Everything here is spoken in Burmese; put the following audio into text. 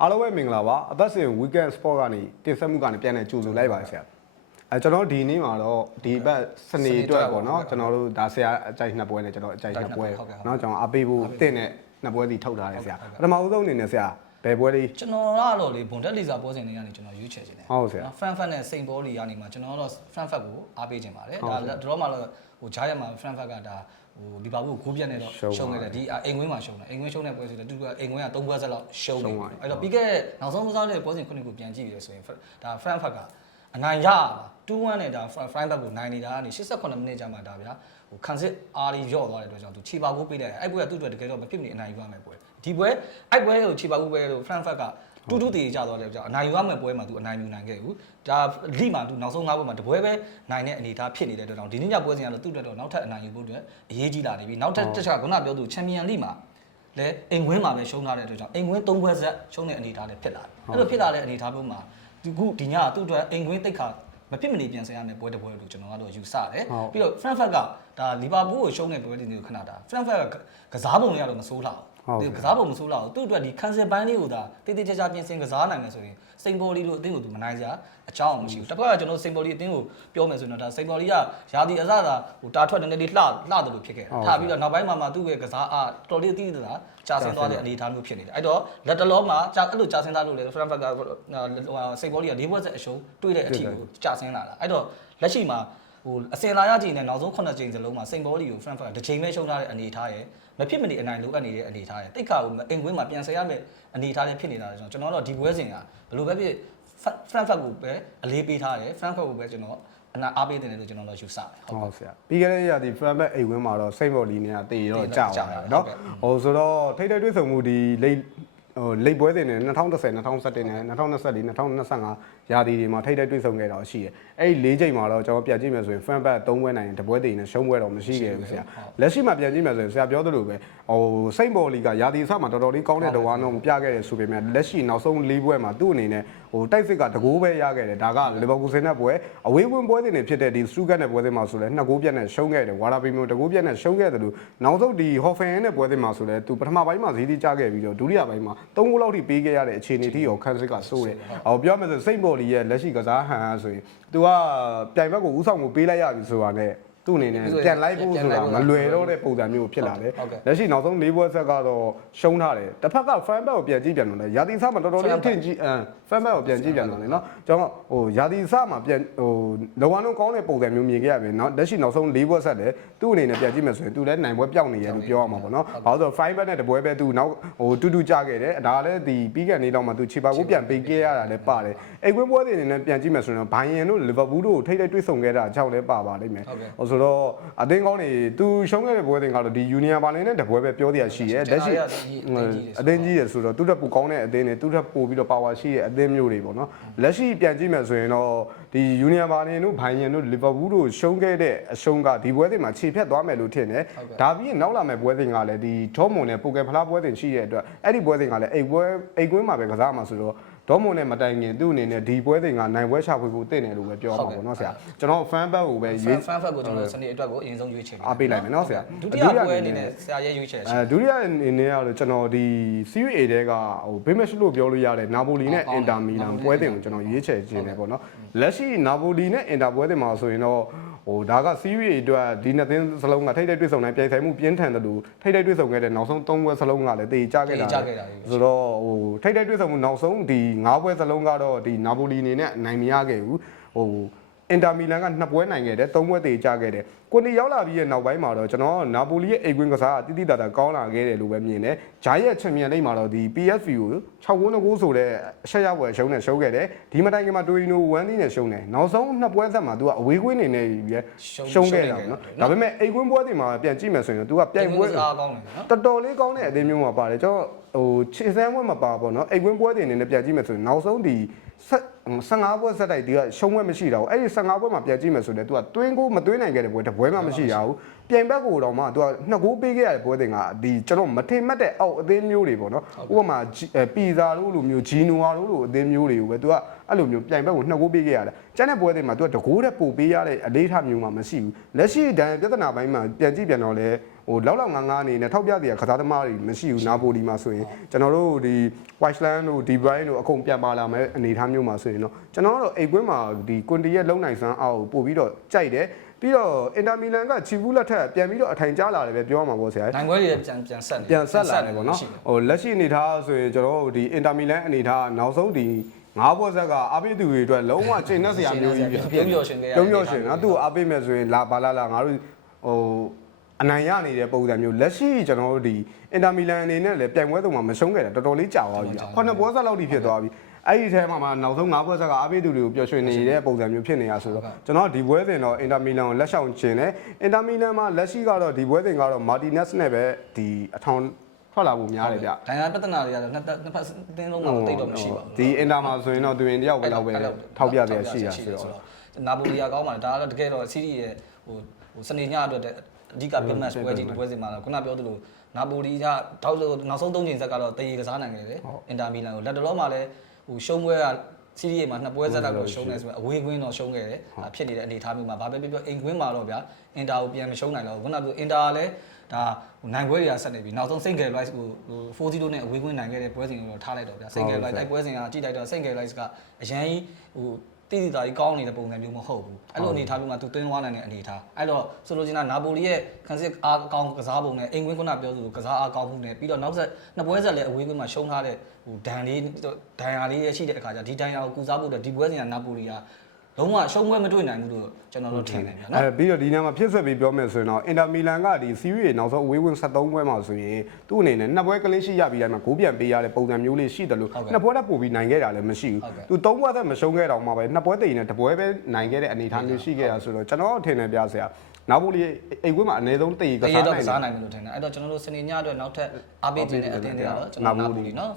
အားလုံးပဲမင်္ဂလာပါအသက်စင် weekend sport ကနေတင်ဆက်မှုကနေပြန်လည်ကြိုဆိုလိုက်ပါတယ်ဆရာအဲကျွန်တော်ဒီနေ့မှာတော့ဒီဘက်စနေအတွက်ပေါ့နော်ကျွန်တော်တို့ဒါဆရာအကြိုက်နှစ်ပွဲနဲ့ကျွန်တော်အကြိုက်နှစ်ပွဲเนาะကျွန်တော်အပေးဖို့တင့်တဲ့နှစ်ပွဲစီထုတ်ထားတယ်ဆရာပထမဦးဆုံးအနေနဲ့ဆရာဘယ်ပွဲလေး ကျွန်တော်ကတော့လေဘွန်တက်လီဇာပွဲစဉ်တွေကနေကျွန်တော်ရွေးချယ်ခြင်းတယ် ဟုတ်ဆရာ ဖရန်ဖတ်နဲ့စိန်ဘောလီကနေမှကျွန်တော်ကတော့ဖရန်ဖတ်ကိုအားပေးခြင်းပါတယ် ဟုတ် ဒါ ဆရာ တော့မှတော့ဟိုဂျားရက်မှာဖရန်ဖတ်ကဒါ ဟိုလီဗာပူးကိုဂိုးပြတ်နေတော့ရှုံးရှုံးပါနေတယ်ဒီအိမ်ဝင်းမှာရှုံးတယ်အိမ်ဝင်းရှုံးတဲ့ပွဲဆိုတော့သူကအိမ်ဝင်းက3ပွဲဆက်လောက်ရှုံးရှုံးနေသွားတယ်အဲ့တော့ပြီးခဲ့တဲ့နောက်ဆုံးကစားတဲ့ပွဲစဉ်ခုနှစ်ကိုပြန်ကြည့်ရဆိုရင်ဒါဖရန်ဖတ်ကအနိုင်ရ2-1နဲ့ဒါဖရန်ဖတ်ကိုနိုင်နေတာကနေ88မိနစ်ကြာမှဒါဗျာဟိုခံစစ်အားလေးရော့သွားတဲ့အတွက်ကြောင့်သူခြေပါကိုပေးလိုက်တယ်အဲ့ပွဲကသူ့အတွက်တကယ်တော့မဖြစ်မနေအနိုင်ယူရမယ်ပွဲဒီပွဲအဲ့ပွဲကိုခြေပါကိုပဲလို့ဖရန်ဖတ်က တူတူတည်ကြသွားတယ်ကြောင့်အနိုင်ယူရမယ့်ပွဲမှာသူအနိုင်ယူနိုင်ခဲ့ဘူးဒါလိမှာသူနောက်ဆုံး၅ပွဲမှာတပွဲပဲနိုင်တဲ့အနေအထားဖြစ်နေတဲ့အတွက်ကြောင့်ဒီနေ့ညပွဲစဉ်ကတော့သူ့အတွက်တော့နောက်ထပ်အနိုင်ယူဖို့အတွက်အရေးကြီးလာနေပြီနောက်ထပ်တစ်ချက်ကခုနပြောသူချန်ပီယံလိမှာလဲအိမ်ဝင်းမှာပဲရှုံးထားတဲ့အတွက်ကြောင့်အိမ်ဝင်း၃ပွဲဆက်ရှုံးတဲ့အနေအထားလည်းဖြစ်လာတယ်အဲ့လိုဖြစ်လာတဲ့အနေအထားမျိုးမှာဒီခုဒီညကသူ့အတွက်အိမ်ဝင်းတိတ်ခါမဖြစ်မနေပြန်ဆင်ရမယ့်ပွဲတစ်ပွဲလို့ကျွန်တော်ကတော့ယူဆတယ်ပြီးတော့ Frankfurt ကဒါလီဗာပူးကိုရှုံးတဲ့ပွဲတွေခဏတာ Frankfurt ကကစားပုံတွေကတော့မဆိုးလှဘူး ဟုတ်ကဲ့ကစားပုံမဆိုးလာဘူးသူ့အတွက်ဒီ cancel ဘိုင်းလေးကိုဒါတေးသေးချာချာပြင်ဆင်ကစားနိုင်မယ်ဆိုရင်စိန်ဘော်လီတို့အသင်းကိုသူမနိုင်စရာအကြောင်းမရှိဘူးတစ်ခါကကျွန်တော်စိန်ဘော်လီအသင်းကိုပြောမယ်ဆိုရင်တော့ဒါစိန်ဘော်လီကယာဒီအစသာဟိုတာထွက်နေနေလေးလှလှတယ်လို့ဖြစ်ခဲ့တာထားပြီးတော့နောက်ပိုင်းမှာမှသူ့ရဲ့ကစားအားတော်လေးအသီးသသာကြာဆင်းသွားတဲ့အနေအထားမျိုးဖြစ်နေတယ်အဲ့တော့လက်တလောမှာကြာအဲ့လိုကြာဆင်းသွားလို့လေ Frankfurt ကစိန်ဘော်လီက၄ဘွက်ဆက်အရှုံးတွေ့တဲ့အထိကိုကြာဆင်းလာတာအဲ့တော့လက်ရှိမှာ ဟိုအစင်လာရကြည့်နေနောက်ဆုံး9ချိန်စလုံးမှာစိန်ဘော်လီကို Frankfurt တစ်ချိန်ပဲရှုံးထားတဲ့အနေအထားရယ်မဖြစ်မနေအနိုင်လိုအပ်နေတဲ့အနေအထားရယ်တိတ်ခါကိုအိမ်ကွင်းမှာပြန်ဆယ်ရမယ့်အနေအထားလေးဖြစ်နေတာကြောင့်ကျွန်တော်တို့ဒီပွဲစဉ်ကဘယ်လိုပဲဖြစ် Frankfurt ကိုပဲအလေးပေးထားတယ် Frankfurt ကိုပဲကျွန်တော်အနာအားပေးတယ်လို့ကျွန်တော်တို့ယူဆတယ်ဟုတ် ဟုတ်ဆရာပြီးခဲ့တဲ့ရာဒီ front back အိမ်ဝင်းမှာတော့စိတ်ဘော်လီနဲ့တေတော့ကြောက်သွားတယ်เนาะဟိုဆိုတော့ထိတ်ထိတ်တွေ့ဆုံမှုဒီလိတ် ဟိုလိတ်ပွဲတင်နေ2010 2017နဲ့2024 2025ရာသီတွေမှာထိတ်ထိတ်တွေ့ဆုံခဲ့တာရှိတယ်အဲ့ဒီ၄ချိန်မှာတော့ကျွန်တော်ပြန်ကြည့်မယ်ဆိုရင် front back 3ပွဲနိုင်ရင်တပွဲတည်နေရှုံးပွဲတော့မရှိခဲ့ဘူးဆရာလက်ရှိမှာပြန်ကြည့်မယ်ဆိုရင်ဆရာပြောသလိုပဲဟိုစိတ်ဘော်လီကရာသီအစမှာတော်တော်လေးကောင်းတဲ့တဝါတော့ပြခဲ့တယ်ဆိုပေမဲ့လက်ရှိနောက်ဆုံး၄ပွဲမှာသူ့အနေနဲ့ဟိုတိုက်စစ်ကတကိုးပဲရခဲ့တယ်ဒါကလီဗာပူးစင်တဲ့ပွဲအဝေးဝင်ပွဲတင်နေဖြစ်တဲ့ဒီစတူဂတ်နဲ့ပွဲတင်မှာဆိုလဲနှစ်ကိုးပြတ်နဲ့ရှုံးခဲ့တယ်ဝါရာပီမျိုးတကိုးပြတ်နဲ့ရှုံးခဲ့တယ်လို့နောက်ဆုံးဒီဟော်ဖန်နဲ့ပွဲတင်မှာဆိုလဲသူပထမပိုင်းမှာဈေးတိကျခဲ့ပြီးတော့ဒုတိယပိုင်းမှာ၃ဂိုးလောက်ထိပေးခဲ့ရတဲ့အခြေအနေထိရောခန်းစစ်ကစိုးတယ်ဟောပြောမယ်ဆိုစိတ်ဘော်လီရဲ့လက်ရှိကစားဟန်အားဆိုရင် तू ကပြိုင်ဘက်ကိုဥဆောင်ကိုပေးလိုက်ရပြီဆိုတာနဲ့ သူ့အနေနဲ့ပြန်လိုက်ဖို့ဆိုတာမလွယ်တော့တဲ့ပုံစံမျိုးဖြစ်လာတယ်လက်ရှိနောက်ဆုံး၄ပွဲဆက်ကတော့ရှုံးထားတယ်တစ်ဖက်က fan back ကိုပြန်ကြည့်ပြန်တော့လေရာသီစမှာတော်တော်လေးထင်ကြီးအမ် fan back ကိုပြန်ကြည့်ပြန်တော့လေနော်ကျွန်တော်ဟိုရာသီစမှာပြန်ဟိုလောကလုံးကောင်းတဲ့ပုံစံမျိုးမြင်ခဲ့ရပြီနော်လက်ရှိနောက်ဆုံး၄ပွဲဆက်တယ်သူ့အနေနဲ့ပြန်ကြည့်မယ်ဆိုရင်သူလည်းနိုင်ပွဲပြောင်းနေရလို့ပြောရမှာပေါ့နော်ဘာလို့ဆိုတော့5 back နဲ့တပွဲပဲသူနောက်ဟိုတူတူကြခဲ့တယ်ဒါလည်းဒီပြီးခဲ့နေတော့မှသူခြေပါကိုပြန်ပေးခဲ့ရတာလည်းပါတယ်အိမ်ကွင်းပွဲတွေအနေနဲ့ပြန်ကြည့်မယ်ဆိုရင်ဘိုင်ယန်တို့လီဗာပူးတို့ထိတ်ထိတ်တွေ့ဆုံခဲ့တာကြောက်လည်းပါပါလိမ့်မယ်ဟုတ်ကဲ့ဟိုဆိုတော့အသင်းကောင်းတွေသူရှုံးခဲ့တဲ့ပွဲတင်ကတော့ဒီ Union ဘာလင်းနဲ့တပွဲပဲပြောတရားရှိရဲလက်ရှိအသင်းကြီးရဆိုတော့သူ့ထက်ပိုကောင်းတဲ့အသင်းတွေသူ့ထက်ပိုပြီးတော့ power ရှိတဲ့အသင်းမျိုးတွေပေါ့နော်လက်ရှိပြန်ကြည့်မယ်ဆိုရင်တော့ဒီ Union ဘာလင်းတို့ဘိုင်ယန်တို့ Liverpool တို့ရှုံးခဲ့တဲ့အရှုံးကဒီပွဲတင်မှာခြေဖြတ်သွားမယ်လို့ထင်တယ်ဒါပြီးရင်နောက်လာမယ့်ပွဲတင်ကလည်းဒီ Dortmund နဲ့ Poker ဖလားပွဲတင်ရှိတဲ့အတွက်အဲ့ဒီပွဲတင်ကလည်းအိတ်ပွဲအိတ်ကွင်းမှာပဲကစားမှာဆိုတော့ ဒေါမွန်နဲ့မတိုင်ခင်သူ့အနေနဲ့ဒီပွဲတင်ကနိုင်ပွဲချဖွေဖို့တင့်တယ်လို့ပဲပြောမှာပေါ့နော်ဆရာကျွန်တော် fan base ကိုပဲရွေး Frankfurt ကိုကျွန်တော်စနေအတွက်ကိုအရင်ဆုံးရွေးချယ်အားပေးလိုက်မယ်နော်ဆရာဒုတိယပွဲအနေနဲ့ဆရာရဲ့ရွေးချယ်ရှိအဲဒုတိယအနေနဲ့ကတော့ကျွန်တော်ဒီ Serie A တဲကဟိုဘေးမက်လို့ပြောလို့ရတယ်နာပိုလီနဲ့ဟုတ်အင်တာမီလန်ပွဲတင်ကိုကျွန်တော်ရွေးချယ်ခြင်းတယ်ပေါ့နော်လက်ရှိနာပိုလီနဲ့အင်တာပွဲတင်မှာဆိုရင်တော့ ဟိုဒါက Serie A အတွက်ဒီနှစ်သင်းစလုံးကထိတ်ထိတ်တွေ့ဆုံတိုင်းပြိုင်ဆိုင်မှုပြင်းထန်တယ်လို့ထိတ်ထိတ်တွေ့ဆုံခဲ့တဲ့နောက်ဆုံး၃ပွဲစလုံးကလည်းတေချခဲ့တာဆိုတော့ဟိုထိတ်ထိတ်တွေ့ဆုံမှုနောက်ဆုံးဒီ၅ပွဲစလုံးကတော့ဒီနာပိုလီအနေနဲ့နိုင်မရခဲ့ဘူးဟို အင်တာမီလန်ကနှစ်ပွဲနိုင်ခဲ့တယ်သုံးပွဲတေချခဲ့တယ်ကိုနီရောက်လာပြီးရဲ့နောက်ပိုင်းမှာတော့ကျွန်တော်နာပိုလီရဲ့အိမ်ကွင်းကစားအတိတိတတာကောင်းလာခဲ့တယ်လို့ပဲမြင်တယ်ဂျာရဲ့ချန်ပီယံလိမ့်မှာတော့ဒီ PSV ကို6ဂိုး2ဂိုးဆိုတဲ့အရှက်ရောက်ွယ်ရှုံးနေရှုံးခဲ့တယ်ဒီမတိုင်ခင်မှာတိုရီနို1တီးနဲ့ရှုံးတယ်နောက်ဆုံးနှစ်ပွဲဆက်မှာ तू ကအဝေးကွင်းနေနေပြီရဲ့ရှုံးခဲ့တာပေါ့နော်ဒါပေမဲ့အိမ်ကွင်းပွဲတွေမှာပြန်ကြည့်မယ်ဆိုရင် तू ကပြိုင်ပွဲအားကောင်းတယ်နော်တော်တော်လေးကောင်းတဲ့အသင်းမျိုးမှာပါတယ်ကျွန်တော်ဟိုခြေစမ်းပွဲမှာပါပေါ့နော်အိမ်ကွင်းပွဲတွေအနေနဲ့ပြန်ကြည့်မယ်ဆိုရင်နောက်ဆုံးဒီ 15ပွဲဆက်တိုက်ဒီကရှုံးပွဲမရှိတော့ဘူးအဲ့ဒီ15ပွဲမှာပြန်ကြည့်မယ်ဆိုရင် तू ကတွင်းကိုမတွင်းနိုင်ခဲ့တဲ့ပွဲတစ်ဘွဲမှမရှိရဘူးပြိုင်ဘက်ကိုတော့မှသူကနှစ်ကိုပေးခဲ့ရတဲ့ပွဲတင်ကဒီကျွန်တော်မထင်မှတ်တဲ့အောက်အသင်းမျိုးတွေပေါ့နော်ဥပမာဂျီအဲပီဇာတို့လိုမျိုးဂျီနိုဝါတို့လိုအသင်းမျိုးတွေကိုပဲသူကအဲ့လိုမျိုးပြိုင်ဘက်ကိုနှစ်ကိုပေးခဲ့ရတယ်ကျန်တဲ့ပွဲတင်မှာသူကတကိုးတဲ့ပို့ပေးရတဲ့အလေးထားမျိုးမှမရှိဘူးလက်ရှိဒဏ်ပြဿနာပိုင်းမှာပြန်ကြည့်ပြန်တော့လဲ ဟိုလောက်လောက်ငါးငါးအနေနဲ့ထောက်ပြတဲ့ကစားသမားတွေမရှိဘူးနာပိုလီမှာဆိုရင်ကျွန်တော်တို့ဒီ Whiteland တို့ De Bruyne တို့အကုန်ပြန်ပါလာမယ်အနေထားမျိုးမှာဆိုရင်တော့ကျွန်တော်တို့အိမ်ကွင်းမှာဒီကွန်တီရဲ့လုံနိုင်စမ်းအောက်ပို့ပြီးတော့ကြိုက်တယ်ပြီးတော့အင်တာမီလန်ကချီဘူးလက်ထက်ပြန်ပြီးတော့အထိုင်ကျလာတယ်ပဲပြောရမှာပေါ့ဆရာနိုင်ပွဲတွေပြန်ပြန်ဆက်နေပြန်ဆက်လာတယ်ပေါ့နော်ဟိုလက်ရှိအနေထားဆိုရင်ကျွန်တော်တို့ဒီအင်တာမီလန်အနေထားနောက်ဆုံးဒီငါးဘောဆက်ကအားပေးသူတွေအတွက်လုံးဝချိန်နဲ့စရာမျိုးကြီးဖြစ်ပြုံးပြော်ရှင်ခဲ့ရပြုံးပြောရှင်နော်သူ့ကိုအားပေးမယ်ဆိုရင်လာပါလာလာငါတို့ဟို အနိုင်ရနေတဲ့ပုံစံမျိုးလက်ရှိကျွန်တော်တို့ဒီအင်တာမီလန်အနေနဲ့လည်းပြိုင်ပွဲသုံးမှာမရှုံးခဲ့တာတော်တော်လေးကြာသွားပြီခုနှစ်ပွဲဆက်လောက်ထိဖြစ်သွားပြီအဲ့ဒီထဲမှာမှနောက်ဆုံး၅ပွဲဆက်ကအားပေးသူတွေကိုပျော်ရွှင်နေတဲ့ပုံစံမျိုးဖြစ်နေရဆိုတော့ကျွန်တော်ဒီပွဲစဉ်တော့အင်တာမီလန်ကိုလက်ဆောင်ခြင်းတယ်အင်တာမီလန်မှာလက်ရှိကတော့ဒီပွဲစဉ်ကတော့မာတီနက်စ်နဲ့ပဲဒီအထောင်ထွက်လာဖို့များတယ်ဗျဒိုင်ယာပြဿနာတွေကတော့နှစ်သက်နှစ်ဖက်အတင်းလုံးမှာတိတ်တော့မရှိပါဘူးဒီအင်တာမှာဆိုရင်တော့သူရင်တယောက်ပဲတော့ပဲထောက်ပြတယ်ရှိရဆိုတော့နာပိုလီကကောင်းပါလေဒါကတော့တကယ်တော့စီးရီရဲ့ဟိုဟိုစနေညအတွက် အဓိက big match ပွဲကြီးပွဲစဉ်မှာတော့ခုနပြောသလိုနာပိုလီကတောက်လို့နောက်ဆုံး၃ချိန်ဆက်ကတော့တရေကစားနိုင်ခဲ့တယ်အင်တာမီလန်ကိုလက်တလုံးမှာလည်းဟိုရှုံးပွဲကစီးရီမှာနှစ်ပွဲဆက်တော့ရှုံးနေဆိုတော့အဝေးကွင်းတော့ရှုံးခဲ့တယ်ဖြစ်နေတဲ့အနေအထားမျိုးမှာဘာပဲပြောပြောအိမ်ကွင်းမှာတော့ဗျာအင်တာကိုပြန်မရှုံးနိုင်တော့ခုနပြောအင်တာကလည်းဒါနိုင်ပွဲတွေကဆက်နေပြီနောက်ဆုံးစိတ်ကယ် rice ကို4-0နဲ့အဝေးကွင်းနိုင်ခဲ့တဲ့ပွဲစဉ်ကိုတော့ထားလိုက်တော့ဗျာစိတ်ကယ် rice တိုက်ပွဲစဉ်ကကြည့်လိုက်တော့စိတ်ကယ် rice ကအရန်ကြီးဟို တိတိတာကြီးကောင်းနေတဲ့ပုံစံမျိုးမဟုတ်ဘူးအဲ့လိုအနေထားမျိုးမှာသူတွင်းသွားနိုင်တဲ့အနေထားအဲ့တော့ဆိုလိုချင်တာနာပိုလီရဲ့ခန်းစစ်အားကောင်းကစားပုံနဲ့အိမ်ကွင်းခုနပြောသလိုကစားအားကောင်းမှုနဲ့ပြီးတော့နောက်ဆက်နှစ်ပွဲဆက်လည်းအဝေးကွင်းမှာရှုံးထားတဲ့ဟိုဒဏ်လေးဒဏ်ရာလေးရရှိတဲ့အခါကျဒီဒဏ်ရာကိုကုစားဖို့အတွက်ဒီပွဲစဉ်ကနာပိုလီက လုံးဝရှုံးပွဲမတွေ့နိုင်ဘူးလို့ကျွန်တော်တို့ထင်တယ်ဗျာနော်အဲပြီးတော့ဒီနေ့မှာဖြစ်ဆက်ပြီးပြောမယ်ဆိုရင်တော့အင်တာမီလန်ကဒီစီးရီးနောက်ဆုံးအဝေးဝင်73ပွဲမှာဆိုရင်သူ့အနေနဲ့နှစ်ပွဲကလေးရှိရပြီးတိုင်းမှာဂိုးပြန်ပေးရတဲ့ပုံစံမျိုးလေးရှိတယ်လို့နှစ်ပွဲတက်ပို့ပြီးနိုင်ခဲ့တာလည်းမရှိဘူးသူသုံးပွဲသက်မရှုံးခဲ့တော့မှပဲနှစ်ပွဲတည်နေတစ်ပွဲပဲနိုင်ခဲ့တဲ့အနေအထားမျိုးရှိခဲ့တာဆိုတော့ကျွန်တော်ထင်တယ်ပြဆရာနာပိုလီအိမ်ကွင်းမှာအနည်းဆုံးတည်ကတရေစားတော့နိုကင်တစားယ်နိုင်တယ်လို့ထင်တယ်အဲ့တော့ကျွန်တော်တို့စနေညအတွက်နောက်ထပ်အားပေးခြင်းတဲ့အတင်းတွေကတော့ကျွန်တော်နာပိုလီနော်